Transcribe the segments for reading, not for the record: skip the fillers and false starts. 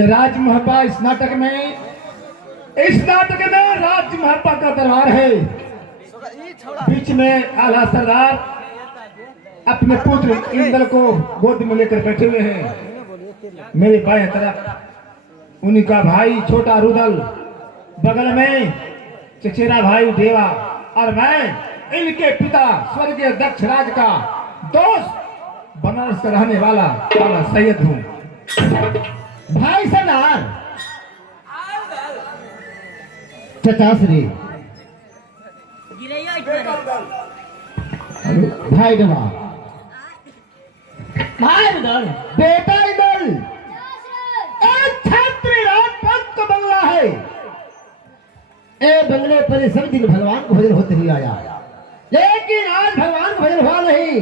राज महपा इस नाटक में राज महपा का दरबार है। बीच में आला सरदार अपने पुत्र इंद्र को गोद में लेकर बैठे हुए हैं। मेरे बाएं तरफ उन्हीं का भाई छोटा रुदल, बगल में चचेरा भाई देवा, और मैं इनके पिता स्वर्गीय दक्ष राज का दोस्त बनारस का रहने वाला काला सैयद हूँ। भाई सरदार, चचाश्री, भाई दवा, भाई दल, बेटा दल, एक छात्री राजपथ का बंगला है। ए बंगले पर सब दिन भगवान को भजन होते ही आया, लेकिन आज भगवान को भजन हुआ नहीं,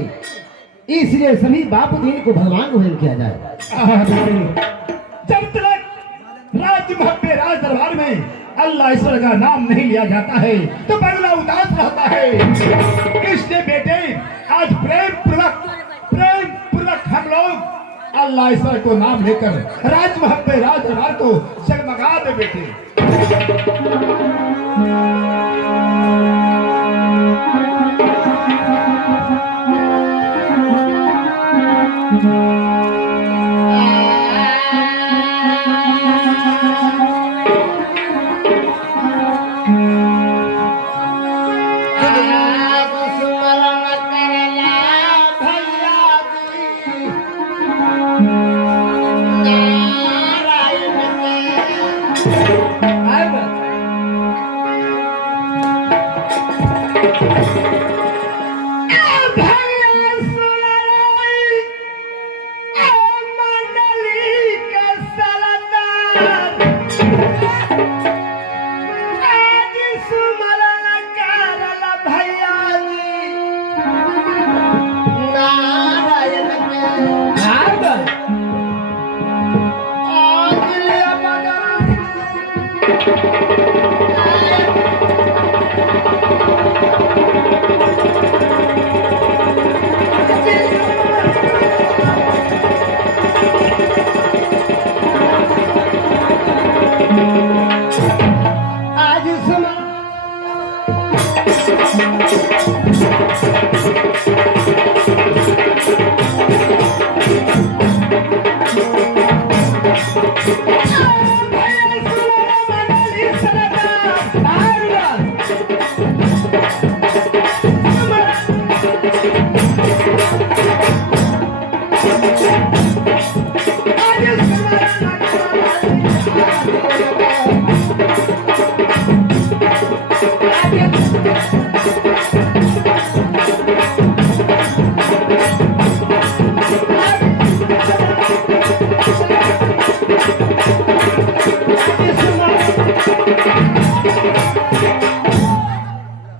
इसलिए सभी बाप दिन को भगवान को भजन किया जाए। जब तक राज महपे राज दरबार में अल्लाह ईश्वर का नाम नहीं लिया जाता है तो बंगला उदास रहता है। इसलिए बेटे आज प्रेम पूर्वक हम लोग अल्लाह ईश्वर को नाम लेकर राज महपे राज दरबार को जगमगा दे बेटे।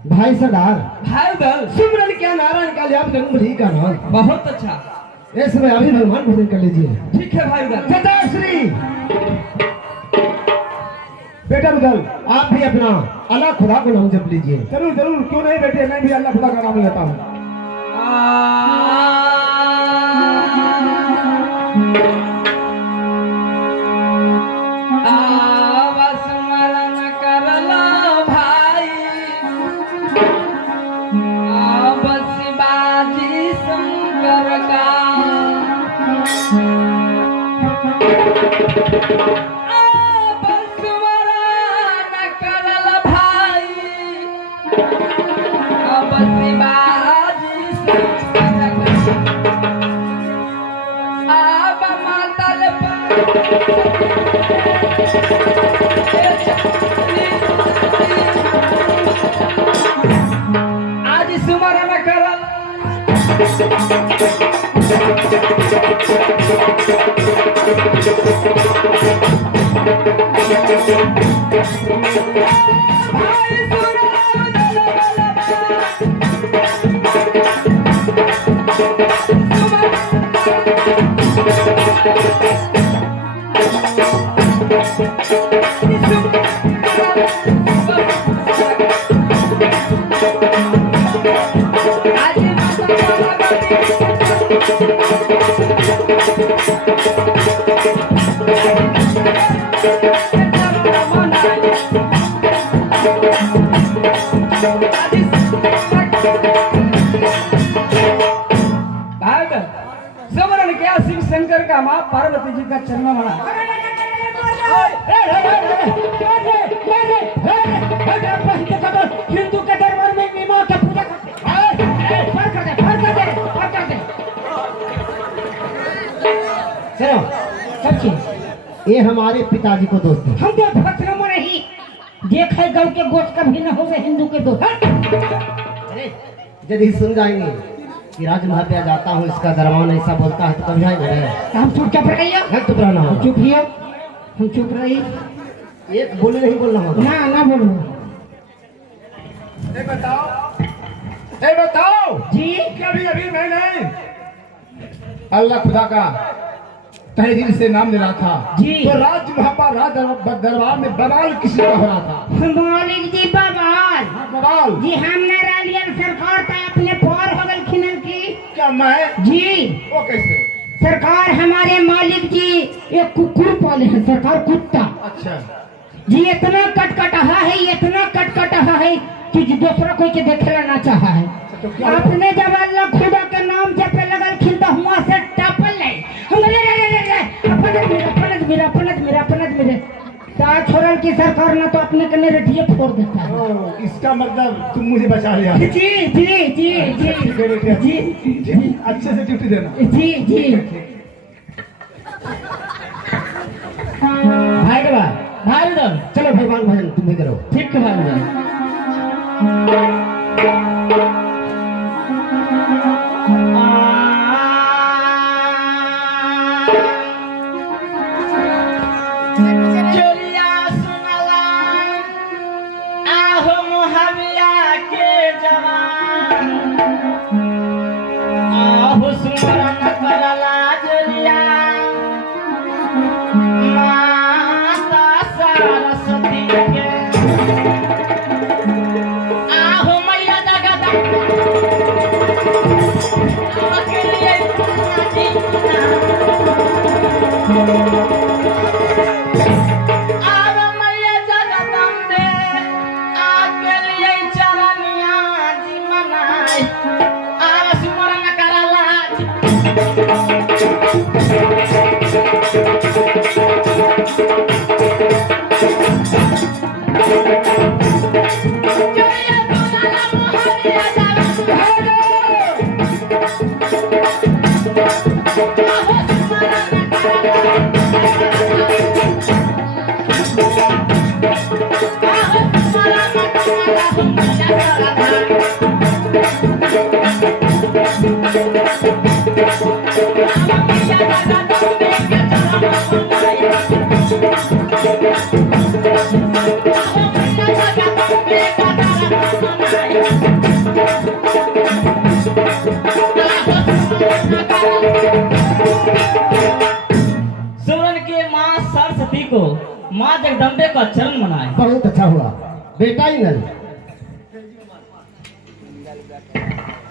भाई सरदार, भाई दल, सिमरन क्या नारायण का लिया जन्मभूमि का नाम। बहुत अच्छा। इस समय अभी भगवान भोजन कर लीजिए। ठीक है भाई दल। चचाश्री, बेटा रुदल, आप भी अपना अल्लाह खुदा को नाम जप लीजिए। जरूर जरूर, क्यों नहीं बेटे, मैं भी अल्लाह खुदा का नाम लेता हूँ। आज सुमरन करल भाई सुमरन माँ पार्वती जी का जन्म मना। हिंदू के दरबार में माँ का पूजा करते चलो सच्ची ये हमारे पिताजी को दोस्त है। हम तो भक्त नहीं देखे गौ के गोश्त कभी न होवे हिंदू के दोस्त। अरे यदि सुन जाएंगे कि राजमहल जाता हूँ इसका दरबान ऐसा बोलता है तो कब जाएंगे? हम चुप रहिए, चुप रहना होगा। चुप रहिए, हम चुप रही एक बोले नहीं बोलना होगा। ना बोलो ए बताओ जी। कभी अभी मैंने अल्लाह खुदा का तहे दिल से नाम ले रहा था जी। तो राज महापा राज दरबार में बवाल किसी का हो रहा था। मालिक जी बवाल बवाल जी हमने रालियन सरकार था अपने पार हो गल खिनल की क्या मैं जी। वो कैसे? सरकार हमारे मालिक जी एक कुकुर पाले हैं सरकार, कुत्ता अच्छा जी। इतना कटकटाहा है, इतना कटकटाहा है कि दूसरा कोई के देखेला ना चाहा है। तो क्या अपने जब अल्लाह खुदा के नाम जपे लगल खिलता हुआ से टपल नहीं हमरे अपनत मेरे ता छोड़न की सरकार ना तो अपने कने रटिए फोड़ देता है। ओ, इसका मतलब तुम मुझे बचा लिया। जी जी जी जी जी जी अच्छे से ड्यूटी देना। जी जी भाई रे भाई उधर चलो भगवान भजन तुम भी करो। ठीक है भाई उधर सुमरन के माँ सरस्वती को माँ जगदम्बे का चरण मनाए। बहुत अच्छा हुआ बेटा ही नल।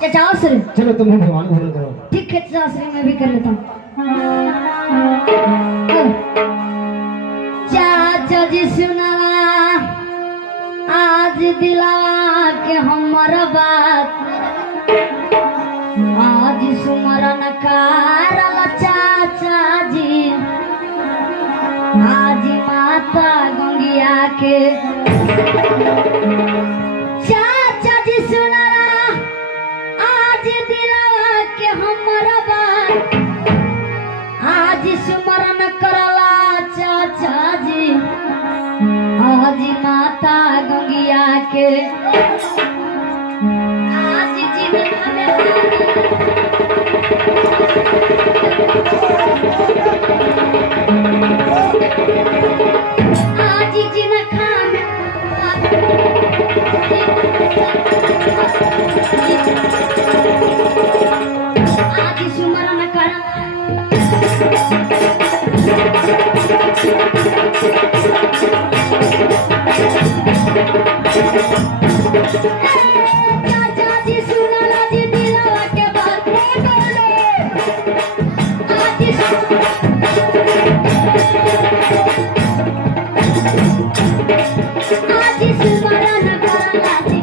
चाचाश्री चलो तुम भी भगवान भजन करो। ठीक है चाचाश्री मैं भी कर लेता हूँ। चाचा जी सुना आज दिला के हमारा बात आज सुमरन कारला चाचा जी आज माता गंगिया के चाचा जी सुना आज दिलावा के हमारा बात आज सुमरन करला चाचा जी आज माता गंगिया के आज जीवन हमें आज जिन खाना आज सुमरन करला चाचा जी सुना जी दिलावा के बात आज सुमरन करला जी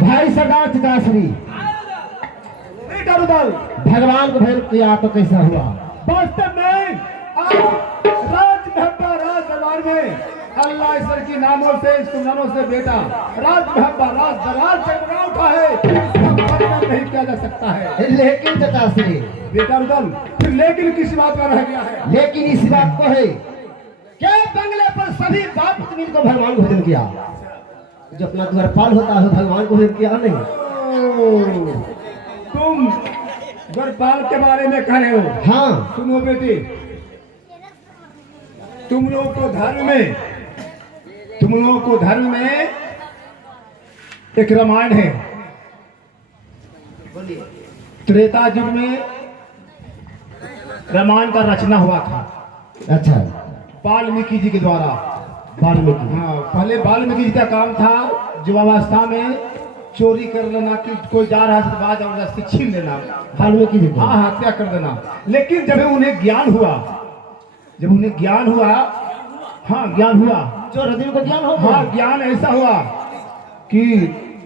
भाई सरदार चिताश्री बेटा रुदल, भगवान को भेंट किया तो कैसा हुआ? वास्तव में आज राज महब्बा राज दरबार में अल्लाह ईश्वर की नामों से सुनानों से बेटा राज महब्बा राज दरबार से बना उठा है, इसका वर्णन नहीं किया जा सकता है। लेकिन चिताश्री बेटा रुदल, फिर लेकिन किस बात का रह गया है? लेकिन इस बात को है क्या बंगले पर सभी बाप जमीन को भगवान को भोजन किया, जो अपना द्वारपाल होता है भगवान को भोजन किया नहीं। ओ, तुम द्वारपाल के बारे में कह रहे हो? हाँ सुनो बेटी, तुम लोगों को धर्म में एक रामायण है। त्रेता युग में रामायण का रचना हुआ था अच्छा वाल्मीकि जी के द्वारा। वाल्मीकि हाँ, पहले वाल्मीकि जी का काम था युवावस्था में चोरी कर लेना, कि कोई जा रहा है तो बाद जबरदस्ती छीन लेना, वाल्मीकि जी को। हाँ हत्या कर देना। लेकिन जब उन्हें ज्ञान हुआ, हाँ ज्ञान हुआ, जो हृदय को ज्ञान हो हाँ ज्ञान ऐसा हुआ कि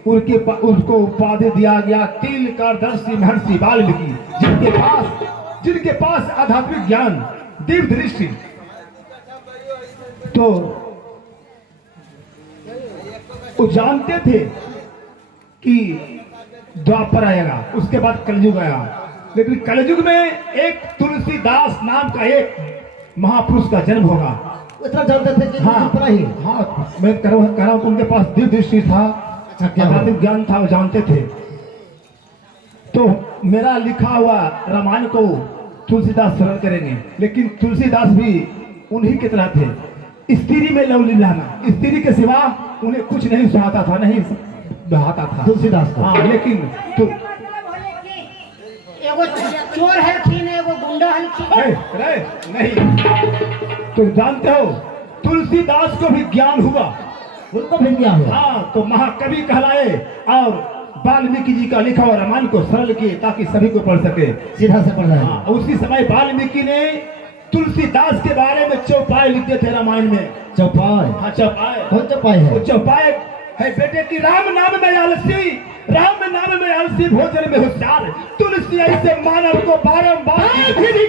उसको उपाधि दिया गया तिलकदर्शी महर्षि वाल्मीकि, जिनके पास आध्यात्मिक ज्ञान दिव्य दृष्टि। तो वो जानते थे कि द्वापर आएगा, उसके बाद कलयुग आया, लेकिन कलयुग में एक तुलसीदास नाम का एक महापुरुष का जन्म होगा। इतना जानते थे कि हाँ ऊपर ही हाँ, मैं कह रहा हूँ उनके पास दिव्य दृष्टि था, अच्छा क्या हुआ? आध्यात्मिक ज्ञान था, वो जानते थे। तो मेरा लिखा हुआ रामायण को तुलसीदास श्रवण करेंगे, लेकिन तुलसीदास भी उन्हीं की तरह थे, स्त्री में लव लीलाना, स्त्री के सिवा उन्हें कुछ नहीं सुहाता था, नहीं बहाता था तुलसीदास को। हाँ, लेकिन तो एगो चोर हलखिन, एगो गुंडा हलखिन। नहीं, तुम जानते हो तुलसीदास को भी ज्ञान हुआ, उनको भी क्या हुआ? हाँ, तो महाकवि कहलाए और वाल्मीकि जी का लिखा हुआ रामायण को सरल किए ताकि सभी को पढ़ सके, सीधा से पढ़ रहे हैं। हाँ, उसी समय वाल्मीकि ने तुलसीदास के बारे में चौपाई लिखते थे रामायण में। चौपाई? हाँ चौपाई। कौन चौपाई है? वो चौपाई है बेटे की राम नाम में आलसी भोजन में होशियार, तुलसी ऐसे मानव को बारंबार उसी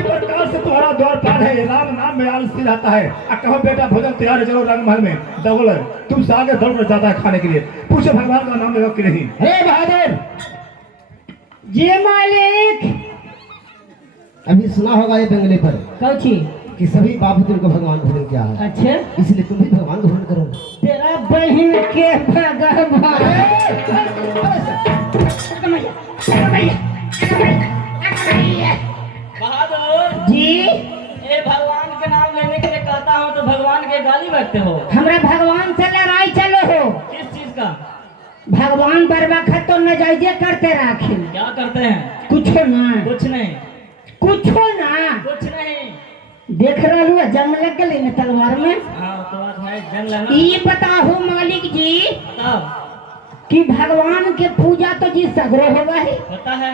प्रकार से तुम्हारा द्वारपाल है, राम नाम में आलसी रहता है। कहो बेटा भोजन तैयार है, चलो रंग महल में दौड़, तुमसे आगे दौड़ जाता है खाने के लिए, पूछो भगवान का नाम लेगा कि नहीं। हे बहादुर जी मालिक। अभी सुना होगा ये बंगले पर कौची? कि सभी बाबूजी को भगवान भोजन किया है, अच्छा, इसलिए तुम भी भगवान को भोजन करो। तेरा बहन के भगवान। बहादुर जी, ये भगवान के नाम लेने के लिए कहता हूँ तो भगवान के गाली बकते हो, हमरा भगवान से लड़ाई चलो हो। किस चीज का? भगवान बर्बाखत तो नजायजे करते राखी, क्या करते हैं? कुछो ना, कुछ नहीं, कुछो ना। कुछ नहीं। देख रहा हूँ जंग लग गई न तलवार में। हाँ तो बात है, जंग लगा। ये बताओ मालिक जी बताओ। कि भगवान के पूजा तो जी सगरो होगा है, पता है?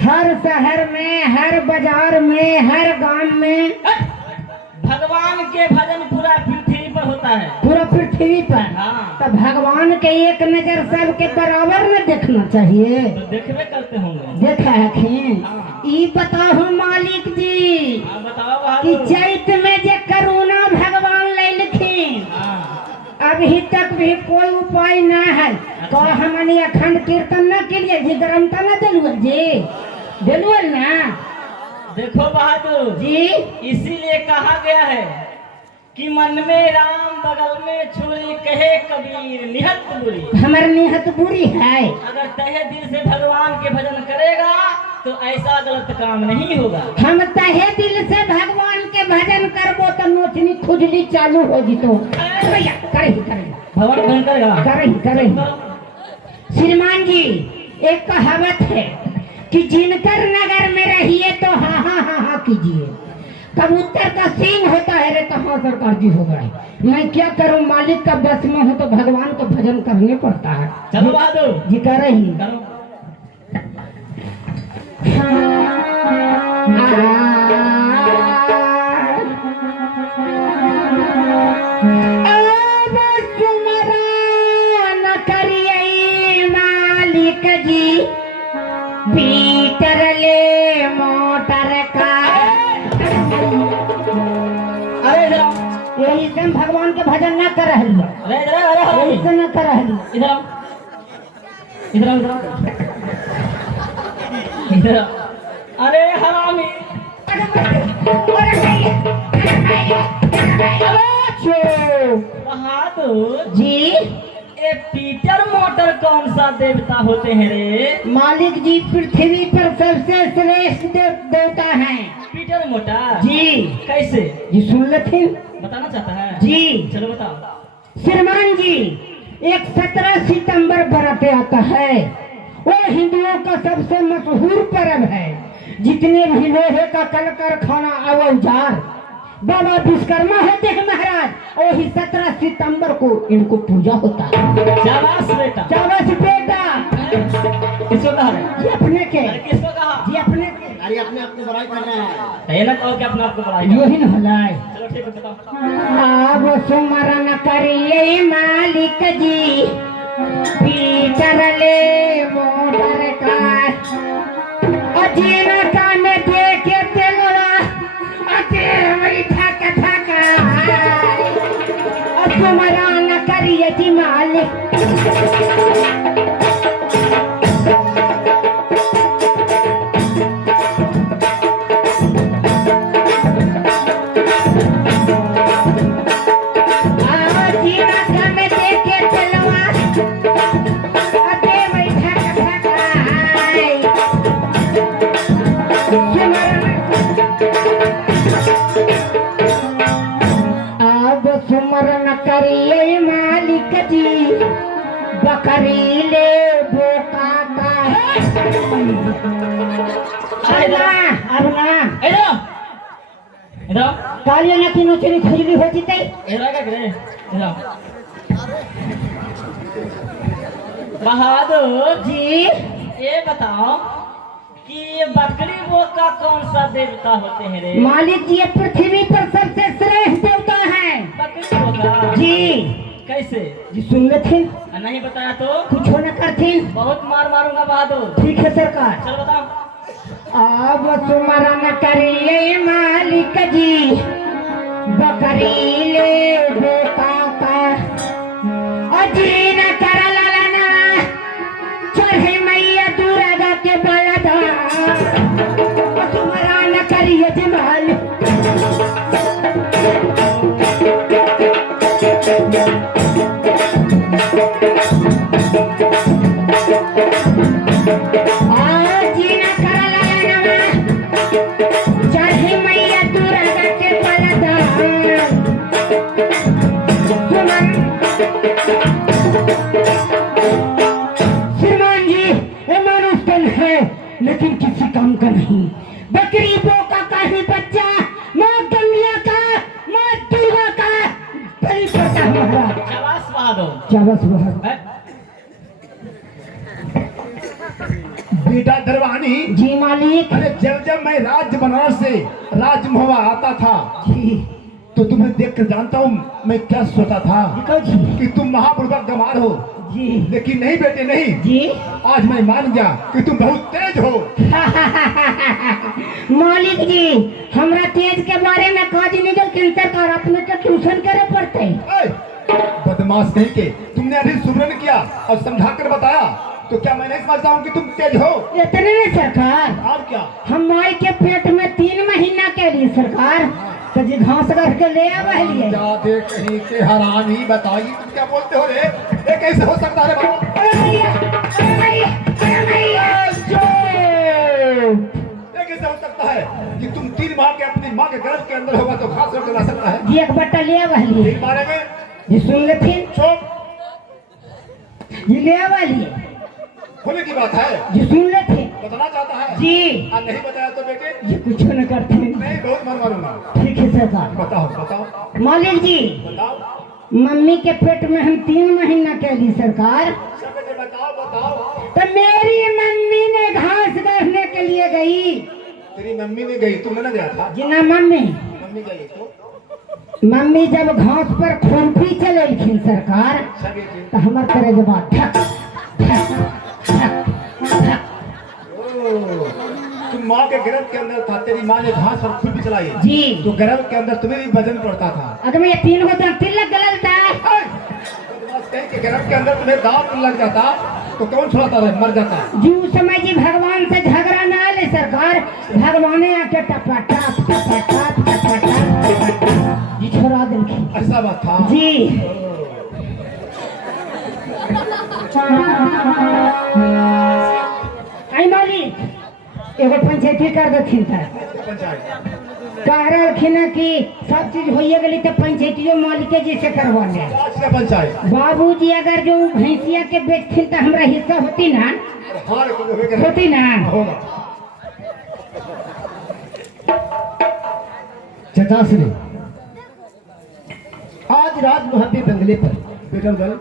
हर शहर में, हर बाजार में, हर गांव में। भगवान के भजन पूरा पृथ्वी पर होता है। पूरा पृथ्वी पर। हाँ। तो भगवान के एक नजर सबके बराबर न देखना चाहिए। तो देखबे करते होंगे। देखा है हाँ। ई बताओ मालिक जी हाँ, बताओ कि बहादुर। चैत में जे करुणा भगवान लेलखिन हाँ, अभी तक भी कोई उपाय न है। तो हमने अखंड कीर्तन न के लिए जी गरमता न दिलुअल जी दिलुअल ना देखो बहादुर जी। इसीलिए कहा गया है कि मन में राम बगल में छुरी, कहे कबीर निहत बुरी। हमारे निहत बुरी है। अगर तहे दिल से भगवान के भजन करेगा तो ऐसा गलत काम नहीं होगा। हम तहे दिल से भगवान के भजन करबो तो नोचनी खुजली चालू हो जितो। भैया करही भगवान भजन करेगा। करही श्रीमान जी एक कहावत है कि जिनकर नगर में रहिए तो हाँ हाँ हाँ हाँ कीजिए। कबूतर का सींग होता है रे तो हाँ सरकार जी हो गए। मैं क्या करूं, मालिक का बस में हूं तो भगवान को भजन करने पड़ता है। चलो बहादुर जी कर रही करो। मालिक जी पीटर ले मोटर का। अरे इधर आओ। यही से हम भगवान के भजन न कर रहे अरे इधर आओ, अरे यही से न कर रहे इधर आओ, इधर आओ, इधर आओ, इधर आओ। अरे हरामी बहादुर जी। ये पीटर मोटर कौन सा देवता होते हैं रे? मालिक जी पृथ्वी पर सबसे श्रेष्ठ देवता हैं। पीटर मोटर जी। कैसे? जी सुन लेते बताना चाहता है जी। चलो बताओ। श्रीमान जी एक 17 सितंबर बरते आता है। वो हिंदुओं का सबसे मशहूर पर्व है। जितने भी लोहे का कल कारखाना औजार बाबा विश्वकर्मा होते हैं महाराज, वही 17 सितंबर को इनको पूजा होता है। शाबाश बेटा। शाबाश बेटा। किसको कहा रे? जी अपने के। अरे किसको कहा? जी अपने के। अरे अपने आप को बड़ाई कर रहा है। ये ना कहो कि अपने आप को बढ़ाई। यही न हलाय। चलो ठीक है बताओ। अब सुमरन करिए मालिक जी पीटर ले मोटर का। अजीना कान देखे तेलवा अते वही थक सुमरन करिए जी मालिक। सुमरन करिए मालिक जी बकरी ले बोका का। अब ना इधर इधर कालिया ना तीनों चली खुजली हो जीते। इधर क्या करे? इधर बहादुर जी ये बताओ कि ये बकरी बोका कौन सा देवता होते हैं रे? मालिक जी ये पृथ्वी पर सबसे श्रेष्ठ देवता है। बकरी बोका जी। कैसे? जी सुन लेते नहीं बताया तो कुछ न करते। बहुत मार मारूंगा बहादुर। ठीक है सरकार। चलो बताओ। अब सुमरन करिए मालिक जी बकरी ले बोका का। अजीन कर ललना चढ़े मैया दुर्गा के बलदा। सुमरन करिए जी मालिक। चढ़े मैया दुर्गा के बलदा। श्रीमान जी ये मनुष्य है लेकिन किसी काम का नहीं। बकरी बोका का ही बच्चा माँ गंगा का माँ दुर्गा का बलि पड़ता है महाराज। शाबाश बहादुर। शाबाश महाराज। है? बेटा दरवानी, जी मालिक। अरे जब जब मैं राज्य बनारस से राजमहल आता था जी तो तुम्हें देख कर जानता हूँ मैं क्या सोचा था कहो जी कि तुम महापुरुष गंवार हो, जी लेकिन नहीं बेटे नहीं। जी आज मैं मान गया कि तुम बहुत तेज हो। मालिक जी हमरा तेज के बारे में काज निकल के सरकार अपने के ट्यूशन करे पड़ते। ए, बदमाश कहीं के, तुमने अभी सुमरन किया और समझा कर बताया, तो क्या मैं नहीं समझता हूँ कि तुम तेज हो? इतने में सरकार और क्या? हम माई के पेट में 3 महीना के लिए सरकार तो जी घास रख के ले आवे लिए। जाते कहीं के हरामी, बताइए तुम क्या बोलते हो रे? ये कैसे हो सकता है बाबू? अरे भैया, अरे भैया, अरे भैया, ये कैसे हो सकता है कि तुम 3 माह के अपनी माँ के गर्भ के अंदर होगा तो घास रख ला सकता है? जी एक बट्टा ले आवे लिए। इस बारे में जी सुन ले फिर चुप, जी ले आवे लिए। होने की बात है, जी सुन ले थे बताना चाहता है। जी और नहीं बताया तो बेटे जी कुछ न करते। नहीं, बहुत मन मारूंगा। ठीक है सरकार। बताओ बताओ मालिक जी बताओ मम्मी के पेट में हम 3 महीना के लिए सरकार सब बेटे बताओ बताओ। तो मेरी मम्मी ने घास काटने के लिए गई। तेरी मम्मी ने गई, तुमने ना गया था? जी ना मम्मी मम्मी गई तो मम्मी जब घास पर खुरपी चलेलखिन सरकार सब बेटे। तो हमार करे जब ठक ठक ठक ठक। तुम माँ के गर्भ के अंदर था, तेरी माँ ने घास और खुद भी चलाई जी तो गर्भ के अंदर तुम्हें भी वजन पड़ता था। अगर मैं ये 3 को तो तिलक गलता बदमाश कहीं के गर्भ के अंदर तुम्हें दांत लग जाता तो कौन छुड़ाता रहे, मर जाता। जी उस समय जी भगवान से झगड़ा ना ले सरकार, भगवाने आके टपाटप टपाटप टपाटप जी छोड़ा दिलखिन। ऐसा बात था? जी आई मालिक एगो पंचायती कर देथिन था पंचायत कह रहलखिन है कि सब चीज होइए गेली तो पंचायतियो मालिक के जैसे करवाने। आज का पंचायत बाबूजी अगर जो भैंसिया के बेचथिन तो हमरा हिस्सा होती ना, हार को होवे के होती ना। होगा। चचाश्री आज रात वहाँ पे बंगले पर बेटा दल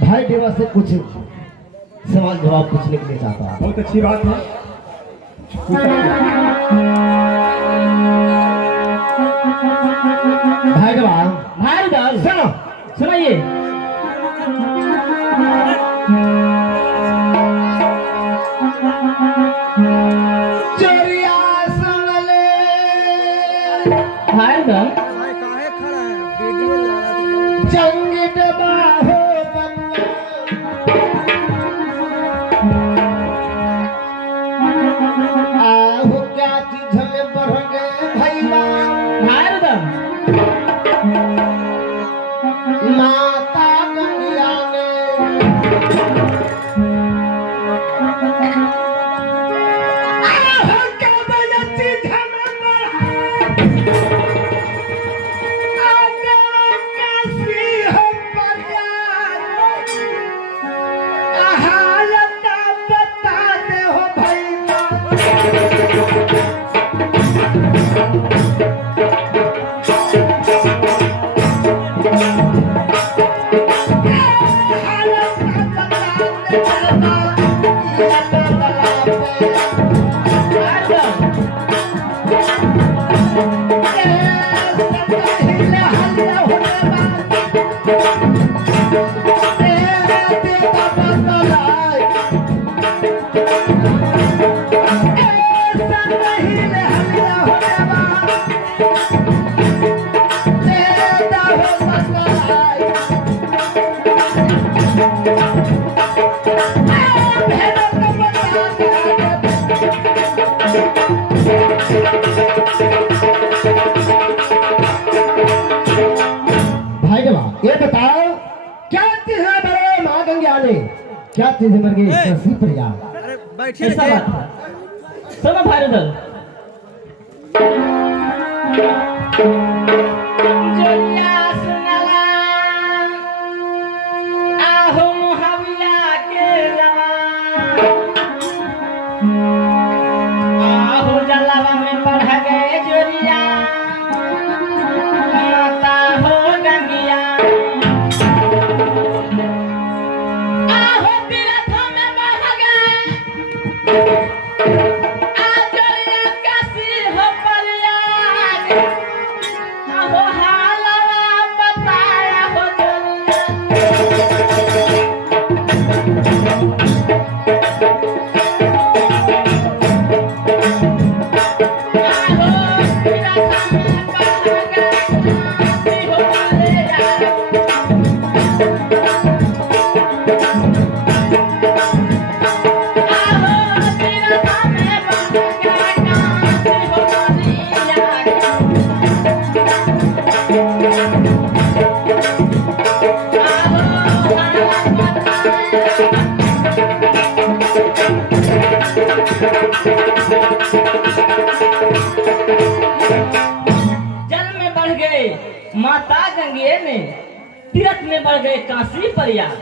भाई देवा से कुछ सवाल जवाब पूछने के लिए चाहता हूँ। बहुत अच्छी बात है। भाई देवा भाई दाल सुनो, सुनाइए। चोरिया सुन ले भाई दाल जंग बाहो बन्ना आहू क्या चीज में बढ़ गए भैया भाई दाल माता गंगिया ने आहू क्या बड़ा चीज में बढ़ आगे कैसी हो मर्याद हालत बता दे हो भैया भाई देवा ये बताओ क्या चीज है बड़े माँ गंगा ने क्या चीज मर गई रस्सी पर यार ऐसा बात है। सुनो भाई दाल जोया सुनला आहू मुहाविया के जवान आहू जलावा में बढ़ गए जोरिया माता हो गंगिया आहू तीरथों में बढ़ गए आज जोरिया कैसी हो परिया देखने बढ़ गए काशी प्रयाग।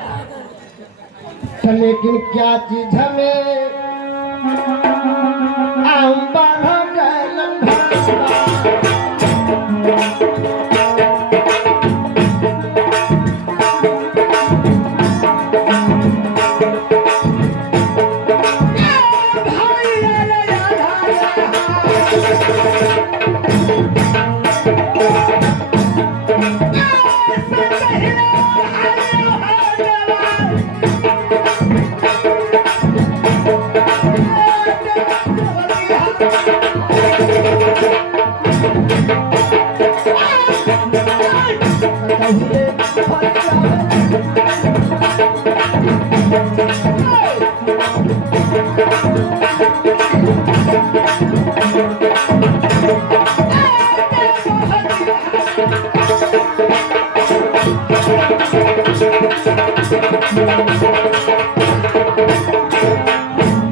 तो लेकिन क्या चीज हमें आम बाढ़ गलन भावा।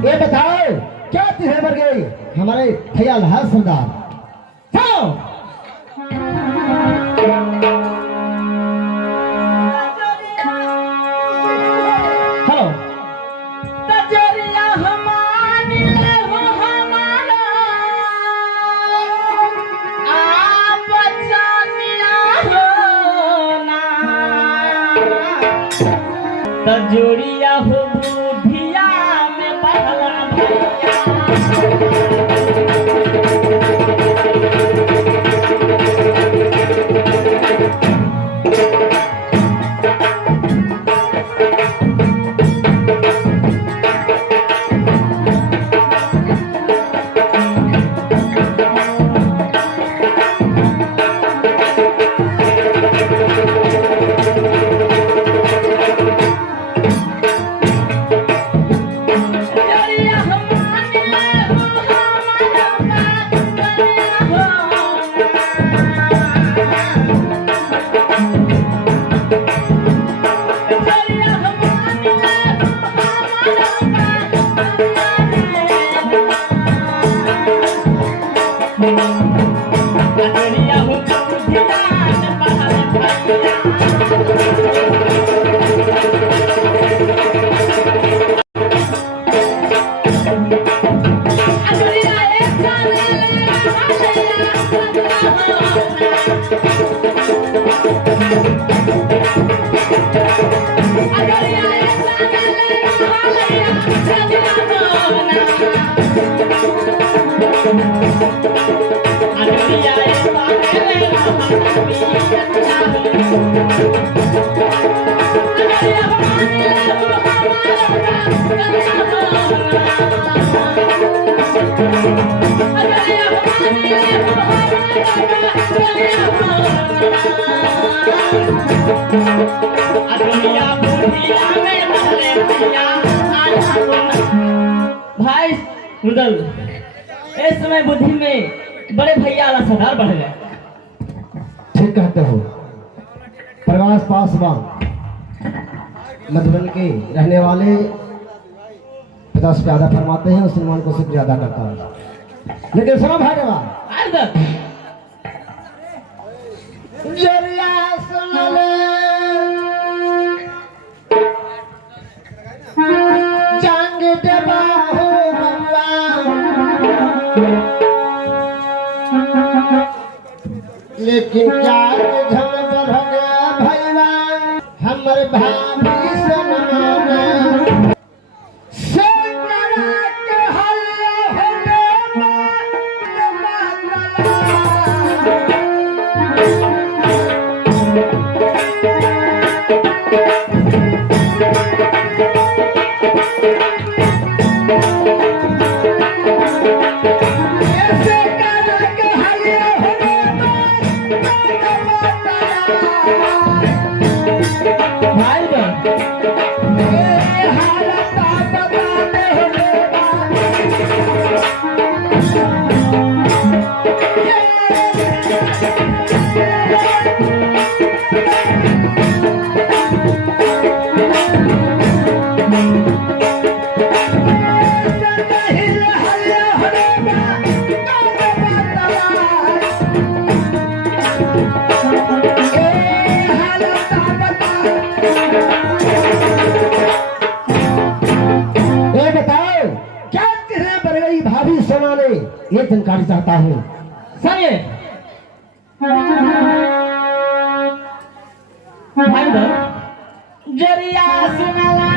ये बताओ क्या चीज मर गई हमारे भैया लाल सरदार। चलो हेलो कजरिया हमान ले हो हमारा आप जानिया हो ना कजरिया हो बुधिया में बहला भैया। कजरिया हमान ले हो हमारा कजरिया हो कजरिया हमान ले हो कजरिया हो बुधिया में बहला भैया। कजरिया एक साले ले भैया कजरिया कजरिया एक साले ले भैया कजरिया कजरिया एक साले ले कजरिया हमारे ले भाई रुदल इस समय बुद्धि में बड़े भैया वाला सरदार बढ़ गए। ठीक कहते हो। प्रवास पासवान मधुबन के रहने वाले 50 ज्यादा फरमाते हैं, मुसलमान को सिर्फ ज्यादा करता है। लेकिन सुनो भाई जरिया सुन ले जंग देवा हो लेकिन क्या झम बढ़ गया भैया हमर भाभी सनमाना से करा के हल्ला होने ऐसे करा के हल्ला भाई जानकारी चाहता हूँ। सुनिए भाई जरिया सुनला